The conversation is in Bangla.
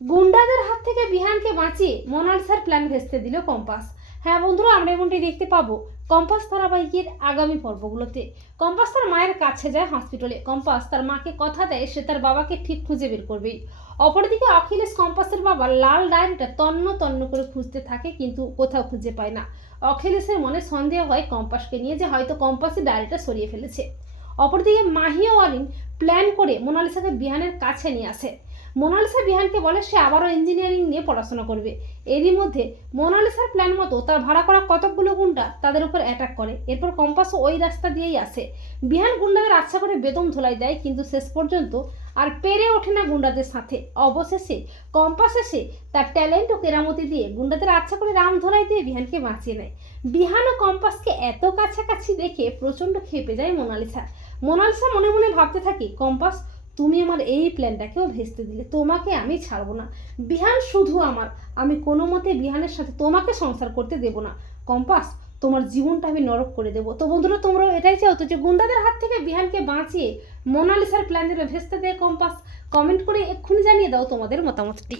গুন্ডাদের হাত থেকে বিহানকে বাঁচিয়ে মোনালিসার প্ল্যান ভেস্তে দিল কম্পাস। হ্যাঁ বন্ধুরা, আমরা এমনটি দেখতে পাবো কম্পাস ধারাবাহিকের আগামী পর্বগুলোতে। কম্পাস তার মায়ের কাছে যায় হসপিটালে। কম্পাস তার মাকে কথা দেয়, সে তার বাবাকে ঠিক খুঁজে বের করবেই। অপরদিকে অখিলেশ কম্পাসের বাবা লাল ডায়েরিটা তন্ন তন্ন করে খুঁজতে থাকে, কিন্তু কোথাও খুঁজে পায় না। অখিলেশের মনে সন্দেহ হয় কম্পাসকে নিয়ে যে হয়তো কম্পাসের ডায়েরিটা সরিয়ে ফেলেছে। অপরদিকে মাহি ও অরিন প্ল্যান করে মোনালিসাকে বিহানের কাছে নিয়ে আসে। মোনালিসা বিহানকে বলে, সে আবারও ইঞ্জিনিয়ারিং নিয়ে পড়াশোনা করবে। এরই মধ্যে মোনালিসার প্ল্যান মতো তার ভাড়া করা কতকগুলো গুন্ডা তাদের উপর অ্যাটাক করে। এরপর কম্পাসও ওই রাস্তা দিয়েই আসে। বিহান গুন্ডাদের আচ্ছা করে বেদম ধোলাই দেয়, কিন্তু শেষ পর্যন্ত আর পেরে ওঠে না গুন্ডাদের সাথে। অবশেষে কম্পাস এসে তার ট্যালেন্ট ও কেরামতি দিয়ে গুন্ডাদের আচ্ছা করে রাম ধোলাই দিয়ে বিহানকে বাঁচিয়ে নেয়। বিহান ও কম্পাসকে এত কাছাকাছি দেখে প্রচণ্ড খেপে যায় মোনালিসা। মোনালিসা মনে মনে ভাবতে থাকে কম্পাস তুমি আমার এই প্ল্যানটাকেও ভেস্তে দিলে, তোমাকে আমি ছাড়বো না। বিহান শুধু আমার, আমি কোনো মতে বিহানের সাথে তোমাকে সংসার করতে দেব না। কম্পাস, তোমার জীবনটা আমি নরক করে দেবো। তো বন্ধুরা, তোমরাও এটাই চাও তো যে গুন্ডাদের হাত থেকে বিহানকে বাঁচিয়ে মোনালিসার প্ল্যান দেবে ভেস্তে দেয় কম্পাস, কমেন্ট করে এক্ষুনি জানিয়ে দাও তোমাদের মতামতটি।